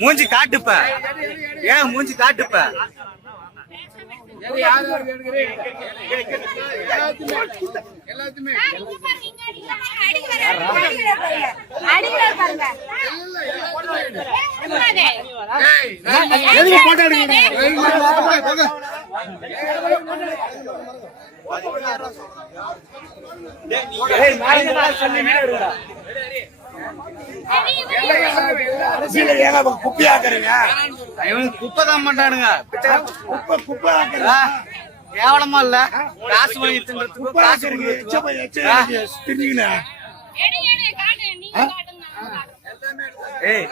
மூஞ்சி காட்டுப்ப ஏன் மூஞ்சி காட்டுப்ப குப்பையாக்குறீங்க குப்பைதான் பண்றானுங்க கேவலமா இல்ல காசு வாங்கி தின்றதுக்கு காசு ஏய்